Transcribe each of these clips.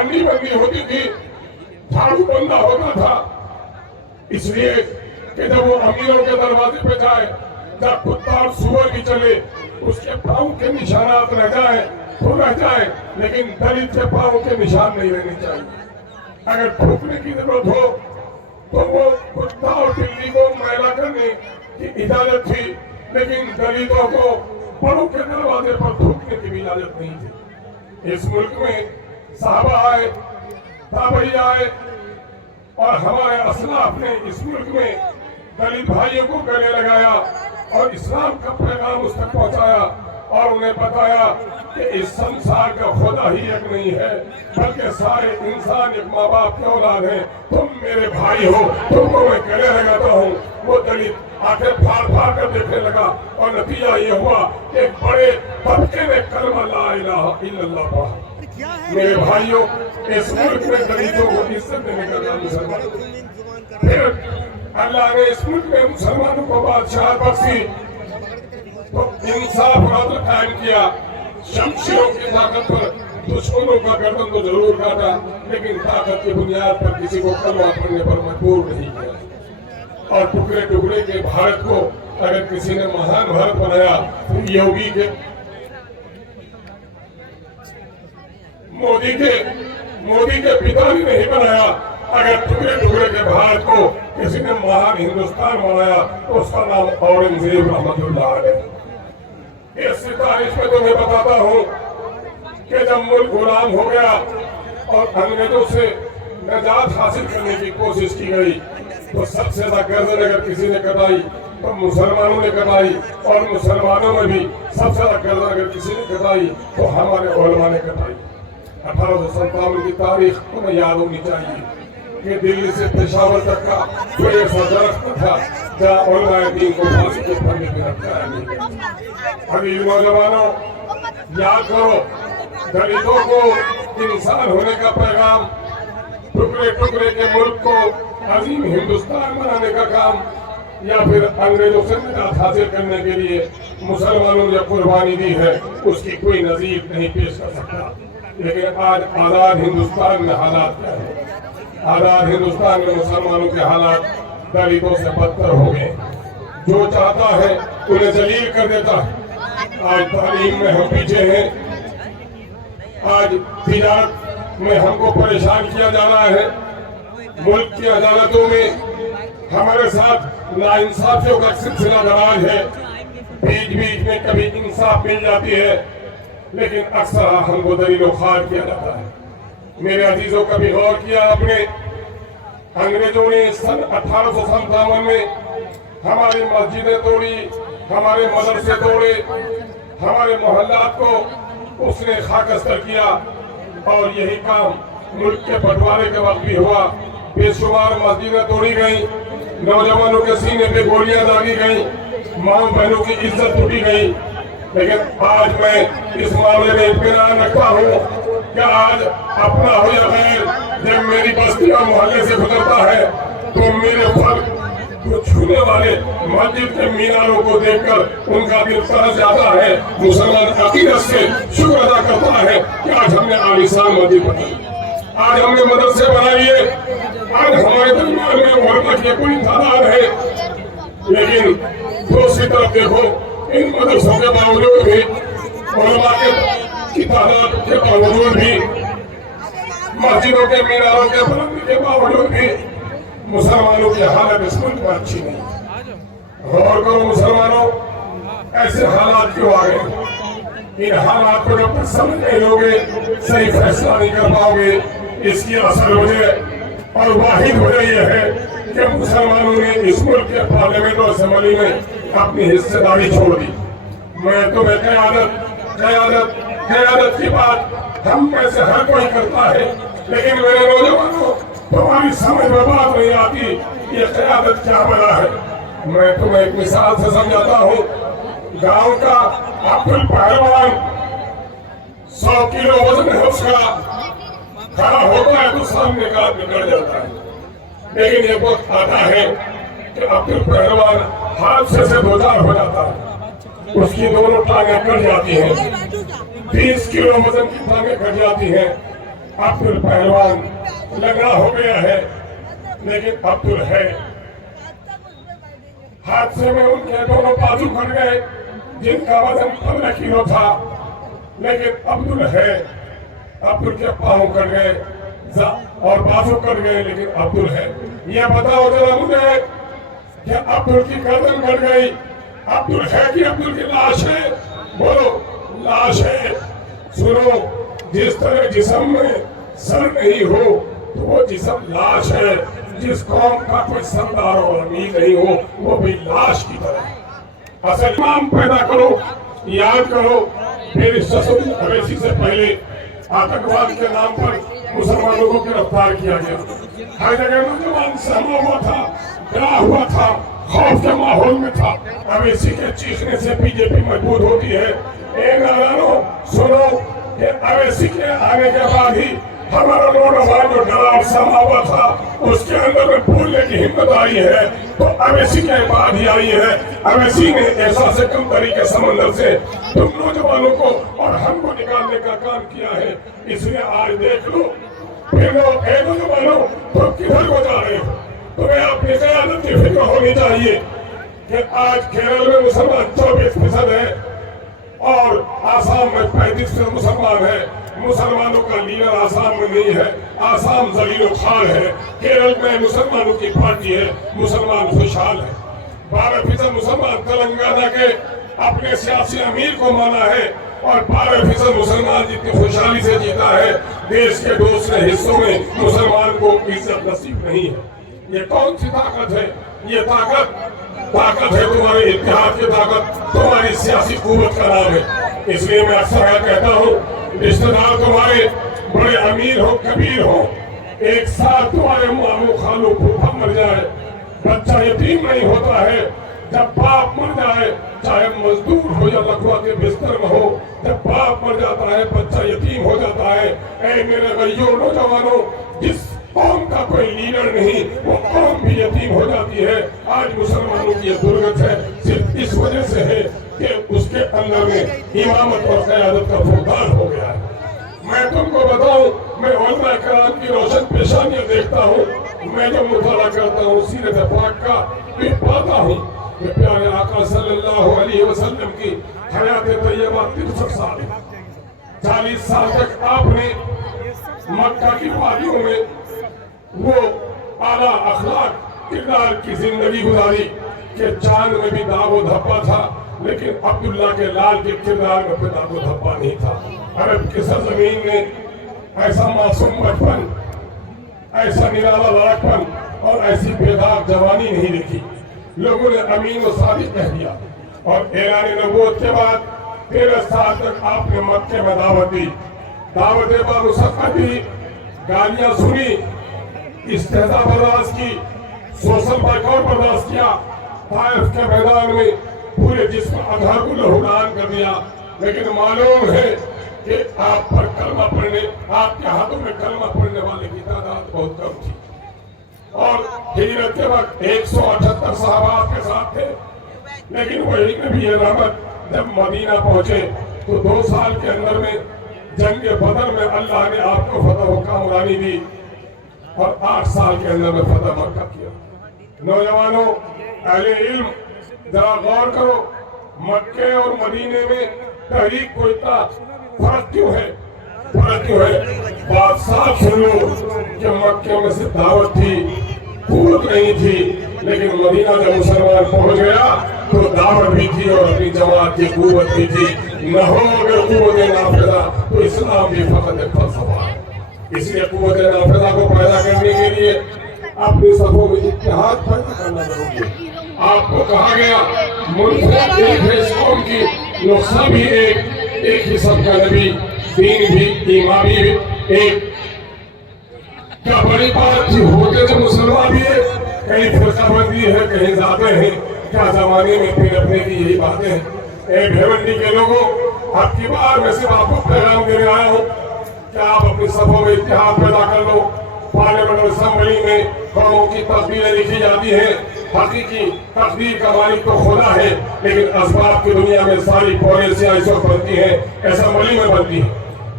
ہانڈی بندی ہوتی تھی، جھاڑو بندہ ہوتا تھا، اس لیے کہ جب وہ امیروں کے دروازے پہ جائے، جب کتا اور سور بھی چلے، اس کے پاؤں کے نشانات رہ جائیں تو رہ جائیں، لیکن دلت کے پاؤں کے نشان نہیں رہنے چاہیے۔ اگر تھوکنے کی ضرورت ہو تو وہ کتا اور بلی کو میلا کرنے کی اجازت تھی، لیکن دلتوں کو بڑوں کے دروازے پر تھوکنے کی بھی اجازت نہیں تھی۔ اس ملک میں صحابہ آئے، تابعی آئے، اور ہمارے اسلاف نے اس ملک میں دلت بھائیوں کو گلے لگایا اور اسلام کا پیغام اس تک پہنچایا، اور انہیں بتایا کہ اس سنسار کا خدا ہی ایک نہیں ہے، بلکہ سارے انسان ایک ماں باپ کے اولاد ہیں، تم میرے بھائی ہو، تم کو میں گلے لگاتا ہوں۔ وہ دلت آنکھیں پھاڑ پھاڑ کر دیکھنے لگا، اور نتیجہ یہ ہوا کہ ایک بڑے طبقے نے کلمہ لا الہ الا اللہ پڑھا۔ میرے بھائیوں، اس ملک میں دلتوں کو عزت دینے کا کام مسلمان، پھر اللہ نے اس ملک میں مسلمانوں کو بادشاہت بخشی تو انصاف اور عدل قائم کیا۔ شمشیروں کی طاقت پر دشمنوں کا گردن تو ضرور کاٹا، لیکن طاقت کی بنیاد پر کسی کو کلمہ پڑھنے پر مجبور نہیں کیا۔ اور ٹکڑے ٹکڑے کے بھارت کو اگر کسی نے مہان بھارت بنایا تو یوگی کے مودی کے پتا نے نہیں بنایا۔ اگر ٹکڑے ٹکڑے کے بھارت کو کسی نے مہان ہندوستان بنایا تو اس کا نام اورنگزیب رحمت اللہ علیہ۔ اس تاریخ میں تمہیں بتاتا ہوں کہ جب ملک غلام ہو گیا اور انگریزوں سے نجات حاصل کرنے کی کوشش کی گئی تو سب سے زیادہ گردن اگر کسی نے کٹائی تو مسلمانوں نے کٹائی، اور مسلمانوں میں بھی سب سے زیادہ گردن اگر کسی نے کٹائی تو ہمارے علماء نے کٹائی۔ 1857 کی تاریخ تمہیں یاد ہونی چاہیے کہ دلی سے پشاور تک کا کوئی ایسا درخت تھا جہاں علماء دین کو پھانسی کے پھندے میں رکھا نہیں گیا۔ ابھی نوجوانوں یاد کرو، دلتوں کو انسان ہونے کا پیغام، ٹکڑے ٹکڑے کے ملک کو عظیم ہندوستان بنانے کا کام، یا پھر انگریزوں سے نجات حاصل کرنے کے لیے مسلمانوں نے قربانی دی ہے، اس کی کوئی نظیر نہیں پیش کر سکتا۔ لیکن آج آزاد ہندوستان میں حالات کیا ہے؟ آزاد ہندوستان میں مسلمانوں کے حالات دلتوں سے بدتر ہو گئے۔ جو چاہتا ہے انہیں ذلیل کر دیتا ہے۔ آج تعلیم میں ہم پیچھے ہیں، آج تجارت میں ہم کو پریشان کیا جا رہا ہے، ملک کی عدالتوں میں ہمارے ساتھ ناانصافیوں کا سلسلہ دراز ہے، بیچ بیچ میں کبھی انصاف مل جاتی ہے، لیکن اکثر ہم کو دلیل و خوار کیا جاتا ہے۔ میرے عزیزوں، کبھی غور کیا آپ نے، انگریزوں نے سن 1857 میں ہماری مسجدیں توڑی، ہمارے مدرسے توڑے، ہمارے محلات کو اس نے خاکستر کیا، اور یہی کام ملک کے بٹوارے کے وقت بھی ہوا۔ بے شمار مسجدیں توڑی گئیں، نوجوانوں کے سینے پہ گولیاں داغی گئیں، ماں بہنوں کی عزت ٹوٹی گئی۔ لیکن آج میں اس معاملے میں اطمینان رکھتا ہوں کہ آج اپنا ہو یا غیر، جب میری بستی اور محلے سے گزرتا ہے تو میرے فرق کو چھونے والے مسجد کے میناروں کو دیکھ کر ان کا دل ترس جاتا ہے۔ مسلمان عقیدت سے شکر ادا کرتا ہے کہ آج ہم نے عالیشان مسجد بنائی، آج ہم نے مدرسے بنائیے، آج ہمارے درمیان میں علماء کی کوئی تعداد ہے۔ لیکن دوسری طرف دیکھو، ان مدرسوں کے باوجود بھی، علماء کی تعداد کے باوجود بھی، مسجدوں کے میناروں کے بلندی کے باوجود بھی مسلمانوں کی حالت اس ملک میں اچھی نہیں۔ غور کرو مسلمانوں، ایسے حالات کیوں آ گئے؟ ان حالات کو جب تک سمجھ نہیں لوگے، صحیح فیصلہ نہیں کر پاؤ گے۔ اس کی اصل وجہ اور واحد وجہ یہ ہے کہ مسلمانوں نے اس ملک کے پارلیمنٹ اور اسمبلی میں اپنی حصہ داری چھوڑ دی۔ میں تمہیں قیادت کی بات ہم میں سے ہر کوئی کرتا ہے، لیکن میرے نوجوانوں، تمہاری سمجھ میں بات نہیں آتی یہ قیادت کیا بنا ہے۔ میں تمہیں ایک مثال سے سمجھاتا ہوں۔ گاؤں کا عبد الپہلوان 100 کلو وزن ہے اس کا، کھڑا ہوتا ہے تو سامنے کا آدمی ڈر جاتا ہے۔ لیکن یہ وقت آتا ہے کہ عبد الپہلوان حادثے سے دوچار ہو جاتا ہے، اس کی دونوں ٹانگیں کٹ جاتی ہیں، 20 کلو وزن کی ٹانگیں کٹ جاتی ہیں۔ अब्दुल पहलवान लंगड़ा हो गया है, लेकिन अब्दुल है। हादसे में उनके दोनों बाजू कट गए, जिनका वजन 15 किलो था, लेकिन अब्दुल है। अब्दुल के पाँव कट गए और बाजू कट गए, लेकिन अब्दुल है। ये बताओ जरा मुझे कि अब्दुल की गर्दन कट गई, अब्दुल है कि अब्दुल की लाश है? बोलो, लाश है। सुनो, जिस तरह जिस्म में सर नहीं हो तो वो जिस्म लाश है। जिस कौम का कोई सरदार और अमीर नहीं हो वो भी लाश की तरह। असल इमाम पैदा करो, याद करो। फिर इस अवैसी से पहले आतंकवाद के नाम पर मुसलमानों को गिरफ्तार किया गया। हर जगह नौजवान सहमा हुआ था, डरा हुआ था, खौफ के माहौल में था। अवैसी के चीखने से बीजेपी मजबूत होती है। एक नारानो सुनो कि अवैसी के आने के बाद ही हमारा नौजवान जो डरा और सहमा हुआ था उसके अंदर में बोलने की हिम्मत आई है, तो अवैसी के बाद ही आई है। अवैसी ने ऐसा से कम तरीके समंदर से तुम नौजवानों को और हमको निकालने का काम किया है। इसलिए आज देख लो, फिर नौजवानों तुम किधर को जा रहे हो? तुम्हें अपनी क़यादत की फिक्र होनी चाहिए कि आज केरल में मुसलमान 24% है और आसाम में 35% मुसलमान है। मुसलमानों का लीडर आसाम में नहीं है, आसाम जलील खार है। केरल में मुसलमानों की पार्टी है, मुसलमान खुशहाल है। 12% मुसलमान तेलंगाना के अपने सियासी अमीर को माना है और 12% मुसलमान जितनी खुशहाली से जीता है, देश के दूसरे हिस्सों में मुसलमान को इज्जत नसीब नहीं है। ये कौन सी ताकत है? ये ताकत है तुम्हारे इत्तेहाद की ताकत, तुम्हारी सियासी कुव्वत का नाम है। इसलिए मैं अक्सर कहता हूँ, रिश्तेदार तुम्हारे बड़े अमीर हो, कबीर हो, एक साथ तुम्हारे मामू खालू फूफा मर जाए, बच्चा यतीम नहीं होता है। जब बाप मर जाए, चाहे मजदूर हो या लकवा के बिस्तर में हो, जब बाप मर जाता है बच्चा यतीम हो जाता है। ऐ मेरे गैयों नौजवानों, जिस कौम का कोई लीडर नहीं वो कौम भी यतीम हो जाती है। आज मुसलमानों की दुर्गत है सिर्फ इस वजह से है कि उसके अंदर में इमामत और क़यादत का फुकदान हो गया है। मैं तुमको बताऊं, मैं उलमा कराम की रोशन पेशानियां देखता हूँ। मैं जब मुताला करता हूँ सीरत पाक का, फिर पाता हूँ कि प्यारे आका सल्लल्लाहु अलैहि वसल्लम की हयात तैयबा 63 साल, 40 साल तक आपने मक्का की वादियों में वो आला अखलाक किरदार की जिंदगी गुजारी कि चांद में भी दागो धब्बा था, लेकिन अब्दुल्ला के लाल के किरदार में कोई दागो धब्बा नहीं था। अरब की सरजमीन में ऐसा मासूम बचपन, ऐसा निराला लड़कपन और ऐसी बेदाग जवानी नहीं देखी। लोगों ने अमीन व सादिक कह दिया और ऐलान नबूवत के बाद 13 साल तक आपने मक्के में दावत दी, दावत बामुसफ़्फ़त दी, गालियां सुनी, इस्तेज़ा बर्दाश्त की, सोशल बाइकॉट बर्दाश्त किया, ताइफ के मैदान में पूरे जिस्म अज़हर को लहूदान कर दिया। लेकिन मालूम है कि आप पर कलमा पढ़ने, आपके हाथों में कलमा पढ़ने वाले की तादाद बहुत कम थी और हिजरत के वक्त 178 सहाबा आपके साथ थे। लेकिन वही नबी रहमत जब मदीना पहुंचे तो 2 साल के अंदर में जंग बदर में अल्लाह ने आपको फतह कामरानी दी और 8 साल के अंदर में फतह मक्का किया। नौजवानों, अहले इल्म, जरा गौर करो, मक्के और मदीने में तहरीक को इतना फर्क क्यों है? बात साफ सुन लो कि मक्के में सिर्फ दावत थी, कुव्वत नहीं थी, लेकिन मदीना जब मुसलमान पहुंच गया तो दावत भी थी और अपनी जमात की कुव्वत भी थी। न हो अगर कुव्वत नाफिज़ा तो इस्लाम भी फकत एक फलसफा है। इसलिए कुव्वत नाफिज़ा को पैदा करने के लिए अपनी सफों में इत्तेहाद पैदा करना जरूरी है। आपको कहा गया मुल्क एक है, इस कौम की नुस्खा भी एक ही सबका नबी, दीन भी, ईमान भी एक। क्या बड़ी बात थी? होते तो मुसलमान भी है, कहीं फिरकाबंदी है, कहीं जाते हैं। क्या जमाने में फिर अपने की यही बातें हैं? भिवंडी के लोगों, अब की बार मैं सिर्फ आपको पैगाम देने आया हूँ कि आप अपनी सभों में इत्तेहाद पैदा कर लो। पार्लियामेंट असेंबली में कौमों की तकदीरें लिखी जाती है, हकीकी तकदीर का मालिक तो खुदा है, लेकिन असबाब की दुनिया में सारी पॉलिसियां इस वक्त बनती है, असेंबली में बनती है।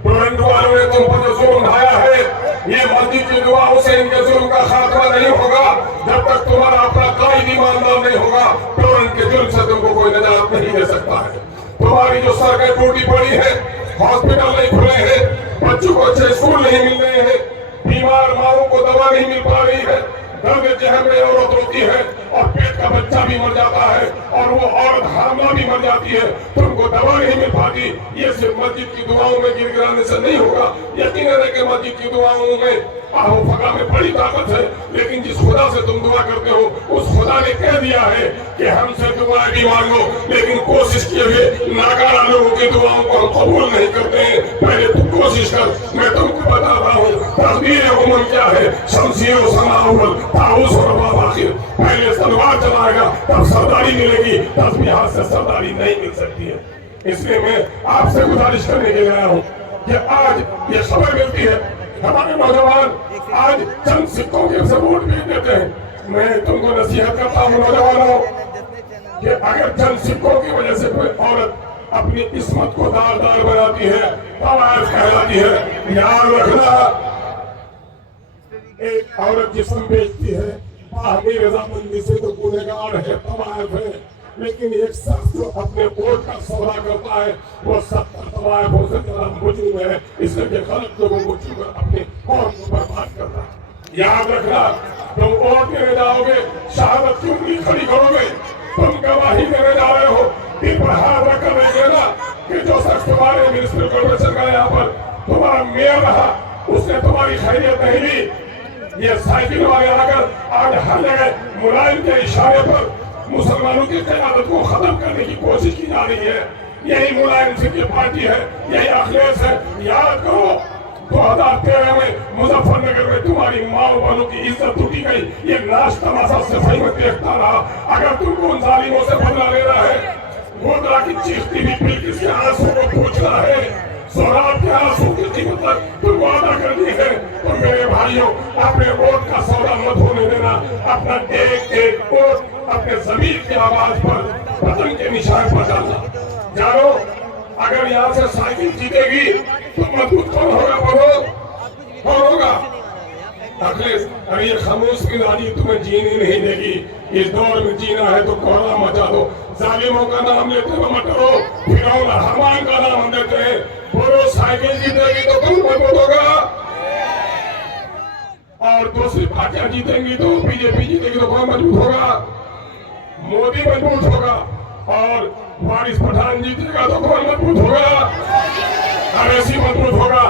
टोरंटो वालों ने तुम पर जो जुल्म ढाया है, ये मस्जिद की दुआओं से इनके जुल्म का खात्मा नहीं होगा। जब तक तुम्हारा अपना कायद ईमानदार नहीं होगा, टोरंट के जुल्म से तुमको कोई निजात नहीं दे सकता है। तुम्हारी जो सड़कें टूटी पड़ी है, हॉस्पिटल नहीं खुले हैं, बच्चों को अच्छे स्कूल नहीं मिल रहे हैं, बीमार माओं को दवा नहीं मिल पा रही है, दर्द जहर में औरत रोती है और पेट का बच्चा भी मर जाता है और वो औरत हामला भी मर जाती है, तुमको दवा नहीं मिल पाती। ये सिर्फ मस्जिद की दुआओं में गिड़गिड़ाने से नहीं होगा। यकीनन है कि मस्जिद की दुआओं में आहो फका में बड़ी ताकत है, लेकिन जिस खुदा से तुम दुआ करते हो उस खुदा ने कह दिया है कि हमसे दुआएं भी मांगो, लेकिन कोशिश किए हुए नाकारा लोगों की दुआओं को हम कबूल नहीं करते हैं। पहले तुम कोशिश कर, मैं तुमको बता रहा हूँ तकदीर उम्म क्या है। शमशीर व समाउल ताऊस और बाबाखिर, पहले तलवार चलाएगा तब सरदारी मिलेगी, तस्बीहात से सरदारी नहीं मिल सकती है। इसलिए मैं आपसे गुजारिश करने के लिए आया हूँ कि आज ये खबर मिलती है, हमारे नौजवान आज चंद सिक्कों के से वोट भेज देते हैं। मैं तुमको नसीहत करता हूँ नौजवानों कि अगर चंद सिक्कों की वजह से कोई औरत अपनी किस्मत को दारदार बनाती है, तवायफ कहलाती है। याद रखना, एक औरत जिस्म बेचती है बाहमी रजामंदी से तो गुनहगार है, तवायफ है, लेकिन एक शख्स जो अपने वोट का सौदा करता है वो 70 तवायफों से ज्यादा मुजरिम है, इसलिए गलत लोगों को चुनकर अपने कौम को बर्बाद करता है। याद रखना, तुम वोट देने जाओगे, शहादत की उंगली खड़ी करोगे, तुम गवाही देने जा रहे हो, दिल पर हाथ रखकर नहीं देना कि जो शख्स तुम्हारे म्युनिसिपल कॉर्पोरेशन का यहाँ पर तुम्हारा मेयर रहा, उसने तुम्हारी खैरियत नहीं ली। ये साइकिल वाले आकर आज हर जगह मुलायम के इशारे पर मुसलमानों की क़यादत को खत्म करने की कोशिश की जा रही है। यही मुलायम सिंह की पार्टी है, यही अखिलेश है। याद करो 2013 में मुजफ्फरनगर में तुम्हारी माँ बहनों की इज्जत टूटी गई, ये नाश तमाशा सफाई में देखता रहा। अगर तुमको उन जालिमों से बदला लेना है, गोदरा की चीखती हुई बिल्किस के आंसू को पूछना है, सोहराब के आंसू की कीमत तुमको अदा करनी है, तो मेरे भाइयों अपने वोट का सौदा मत होने देना। अपना एक एक वोट अपने ज़मीर की आवाज पर वतन के निशान पर डालना। जानो, अगर यहाँ से साइकिल जीतेगी तो मजबूत कौन होगा? बोलो, कौन होगा? अखिलेश, अरे ये खामोश की रानी तुम्हें जीने नहीं देगी। इस दौर में जीना है तो कोहरा मचा दो। जालिमों का नाम लेते हुए मत करो, फिरौन हमान का नाम हम लेते हैं। बोलो, साइकिल जीतेगी तो कौन मजबूत होगा? और दूसरी पार्टियां जीतेंगी तो बीजेपी जीतेगी तो कौन मजबूत होगा? मोदी मजबूत होगा। और वारिस पठान जीतेगा तो कौन मजबूत होगा? अवैसी मजबूत होगा।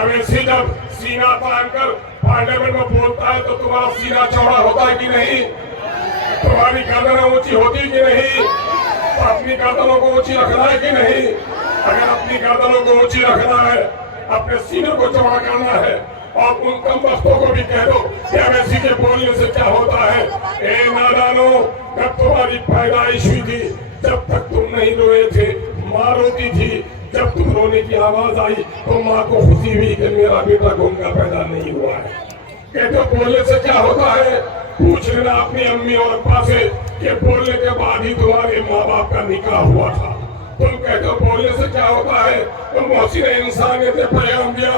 अवैसी जब सीना तानकर पार्लियामेंट में बोलता है तो तुम्हारा सीना चौड़ा होता है कि नहीं? तुम्हारी गर्दनें ऊंची होती कि नहीं? तो अपनी गर्दनों को ऊंची रखना है कि नहीं? अगर अपनी गर्दनों को ऊंची रखना है, अपने सीने को चौड़ा करना है, और उन कम वक्तों को भी कह दो कि अवैसी के बोलने से क्या होता है। ए नादानो, जब तुम्हारी पैदाइश हुई थी जब तक तुम नहीं रोए थे, माँ रोती थी। जब तुम रोने की आवाज आई तो माँ को खुशी हुई कि मेरा बेटा गूंगा पैदा नहीं हुआ है। कहते बोलने से क्या होता है? पूछ लेना अपनी अम्मी और अब्बा से कि बोलने के बाद ही तुम्हारे माँ बाप का निकाह हुआ था। तुम कहते हो बोलने से क्या होता है? तुम मोहसिन इंसानियत ने पैगाम दिया,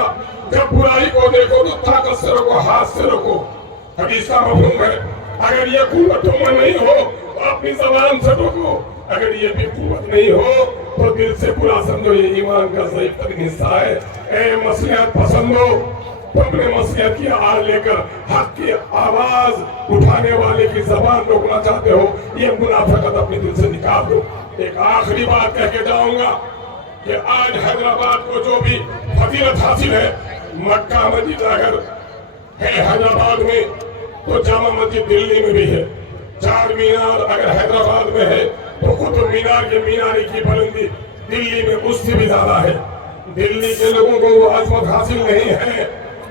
जब बुराई को देखो तो ताकत से रोको, हाथ से रोको। हदीस का मफहूम है, अगर ये कुव्वत तुम में नहीं हो तो अपनी जबान से रोको, अगर ये भी कुव्वत नहीं हो तो दिल से बुरा समझो, ये ईमान का ज़ईफ़ तरीन हिस्सा है। ए मसलिहत पसंदो, तुमने मसलिहत की आड़ लेकर हक की आवाज उठाने वाले की जबान रोकना चाहते हो, ये मुनाफिकत अपने दिल से निकाल दो। एक आखिरी बात कह के जाऊंगा कि आज हैदराबाद को जो भी फजीलत हासिल है, मक्का मस्जिद अगर है हैदराबाद में तो जामा मस्जिद दिल्ली में भी है। चार मीनार अगर हैदराबाद में है तो कुतुब मीनार के मीनारे की बुलंदी दिल्ली में उससे भी ज्यादा है। दिल्ली के लोगों को वो अजमत हासिल नहीं है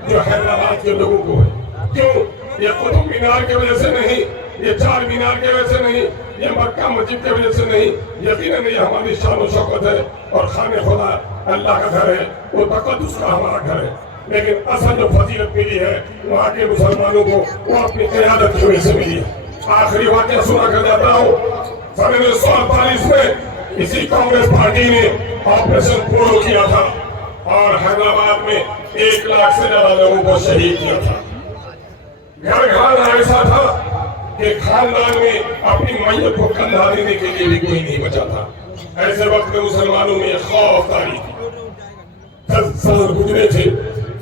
जो हैदराबाद के लोगों को है। क्यों? ये कुतुब मीनार की वजह से नहीं, ये चार मीनार की वजह से नहीं, ये मक्का मस्जिद की वजह से नहीं, यकीनन ये हमारी शान और शौकत है और खाने खुदा अल्लाह का घर है, वो तक़द्दुस का हमारा घर है। लेकिन असल जो फजीलत मिली है वहाँ के मुसलमानों को वो अपनी क़यादत की वजह से मिली है। आखिरी वाक़या सुना कर जाता हूँ। 1948 में इसी कांग्रेस पार्टी ने ऑपरेशन पोलो किया था اور حیدرآباد میں 1 لاکھ سے زیادہ لوگوں کو شہید کیا تھا. گھر گھر ایسا تھا کہ خاندان میں اپنی میت کو کندھا دینے کے لیے بھی کوئی نہیں بچا تھا. ایسے وقت میں مسلمانوں میں خوف طاری تھی. سال گزرے تھے.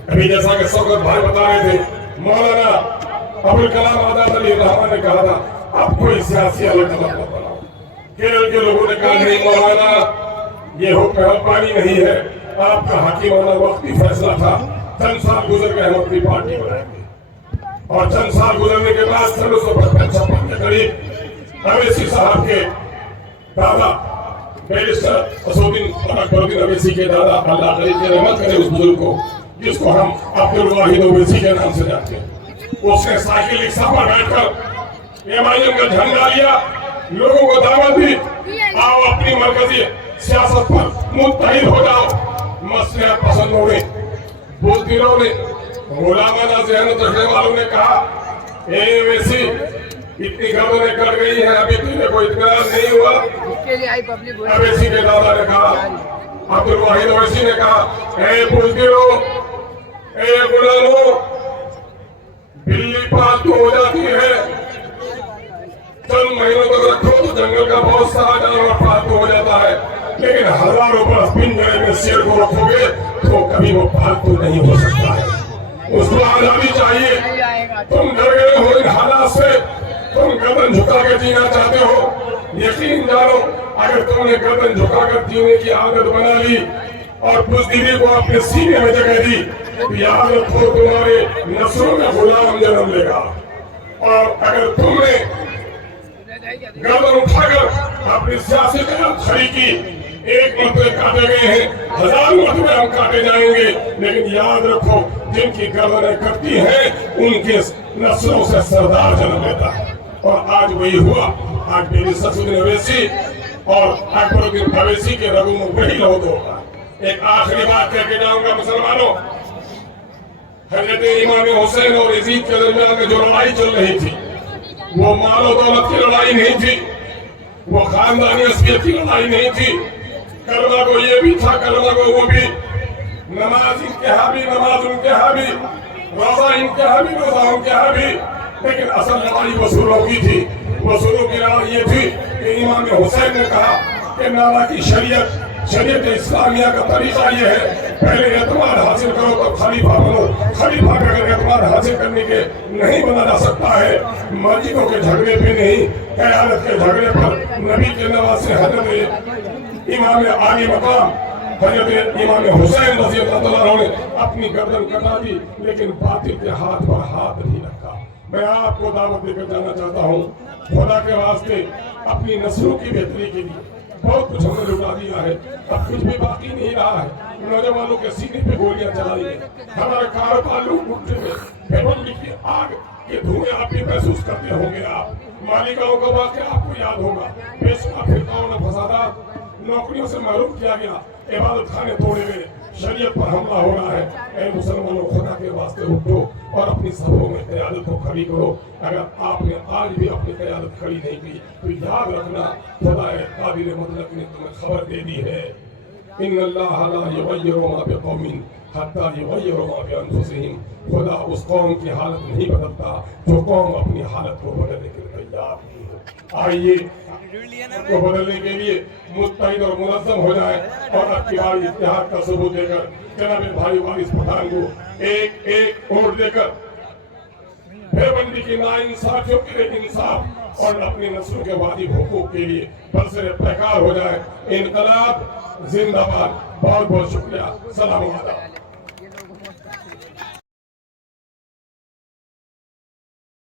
ابھی جیسا کہ سوگت بھائی بتا رہے تھے, مولانا ابوالکلام آزاد علی رحمان نے کہا تھا اب کوئی سیاسی الگ مت بناؤ. کیرل کے لوگوں نے کہا نہیں مولانا, یہ حکم ربانی نہیں ہے, آپ کا حکیمانہ وقتی فیصلہ تھا. چند سال گزر گئے ہم اپنی پارٹی بنائیں گے. اور چند سال گزرنے کے بعد 1955 کے قریب اویسی صاحب کے دادا بیرسٹر اسدالدین اکبرالدین اویسی کے دادا, اللہ تعالی کی رحمت کرے اس بزرگ کو, جس کو ہم عبدالواحد اویسی کے نام سے جانتے ہیں, اس نے سائیکل رکشا پر بیٹھ کر MIM کا جھنڈا لیا, لوگوں کو دعوت دی, آؤ اپنی مرکزی سیاست پر متحد ہو جاؤ, مصلحت پسند ہو گئے. بزدلوں نے, غلامانہ ذہن رکھنے والوں نے کہا اے اویسی اتنی گردنیں کٹ گئی ہیں, ابھی تمہیں کوئی اطمینان نہیں ہوا. اویسی کے دادا نے کہا, عبدالواحد اویسی نے کہا اے بزدلوں, اے غلاموں, بلی پالتو ہو جاتی ہے, چند مہینوں تک رکھو تو جنگل کا بہت سارا جانور پالتو ہو جاتا ہے, لیکن ہزاروں برس پنجرے میں شیر کو رکھو گے تو کبھی وہ پالتو نہیں ہو سکتا ہے. اس کو آزادی چاہیے. تم ڈر گئے ہو ان حالات سے, تم گردن جھکا کے جینا چاہتے ہو. یقین جانو اگر تم نے گردن جھکا کر جینے کی عادت بنا لی اور بزدلی کو اپنے سینے میں جگہ دی تو یاد رکھو تمہارے نسلوں میں غلام جنم لے گا. اور اگر تم نے گردن اٹھا کر اپنی سیاسی قیادت کھڑی کی, 1 مرتبہ کاٹے گئے ہیں, 1000 مرتبہ ہم کاٹے جائیں گے, لیکن یاد رکھو جن کی گردنیں کٹتی ہیں ان کے نسلوں سے سردار جنم لیتا ہے. اور آج وہی ہوا. آج بیرسٹر اسدالدین اویسی اور اکبرالدین اویسی کے رگوں میں وہی لہو ہوگا. ایک آخری بات کہہ کے جاؤں گا مسلمانوں, حضرت امام حسین اور یزید کے درمیان میں جو لڑائی چل رہی تھی وہ مال و دولت کی لڑائی نہیں تھی, وہ خاندانی عصبیت کی لڑائی نہیں تھی. کلمہ کو یہ بھی تھا, کلمہ کو وہ بھی, نماز ان کے ہاں بھی, نماز ان کے ہاں بھی, روزہ ان کے ہاں بھی, روزہ ان کے ہاں بھی. لیکن اصل لڑائی وصولوں کی تھی. وصولوں کی لڑائی یہ تھی کہ امام حسین نے کہا کہ نالا کی شریعت اسلامیہ کا طریقہ یہ ہے, پہلے اعتماد حاصل کرو تو خلیفہ بنو. خلیفہ کا اگر اعتماد حاصل کرنے کے نہیں بنا جا سکتا ہے, مسجدوں کے جھگڑے پہ نہیں, قیادت کے جھگڑے پر. نبی کے نواسے حضرت امام عالی مقام حضرت امام حسین رضی اللہ عنہ نے اپنی گردن کٹا دی, لیکن باطل کے ہاتھ پر ہاتھ نہیں رکھا. میں آپ کو دعوت دے کر جانا چاہتا ہوں, خدا کے واسطے اپنی نسلوں کی بہتری کے لیے بہت کچھ ہم نے لٹا دیا ہے, اب کچھ بھی باقی نہیں رہا ہے. نوجوانوں کے سینے پہ گولیاں چلائی ہیں, ہمارے کاروبار لوگ اٹھے ہوئے, پیٹرول کی آگ کے دھوئیں آپ بھی محسوس کرتے ہوں گے. آپ مالیگاؤں کا واقعہ آپ کو یاد ہوگا, بے شمار فرقاؤں نے فسادات, نوکریوں سے محروم کیا گیا, عبادت خانے توڑے گئے, شریعت پر حملہ ہو رہا ہے. اے مسلمانوں, خدا کے واسطے اٹھو اور اپنی صفوں میں قیادت کو کھڑی کرو. اگر آپ نے آج بھی اپنی قیادت کھڑی نہیں کی تو یاد رکھنا خدا قادر مطلق نے تمہیں خبر دے دی ہے, ان اللہ لا یغیر ما بقوم حتی یغیروا ما بانفسہم. خدا اس قوم کی حالت نہیں بدلتا جو قوم اپنی حالت کو بدلنے کے لیے تیار نہیں ہے. آئیے کو بدلنے کے لیے متحد اور منظم ہو جائے اور اپنی باری اتحاد کا ثبوت دے کر جناب بھائی وارث پٹھان کو ایک ووٹ دے کر بندی کی ناانصافیوں کے لیے انصاف اور اپنی نسلوں کے واجب حقوق کے لیے برسر پیکار ہو جائے. انقلاب زندہ باد. بہت بہت شکریہ. سلام علیکم.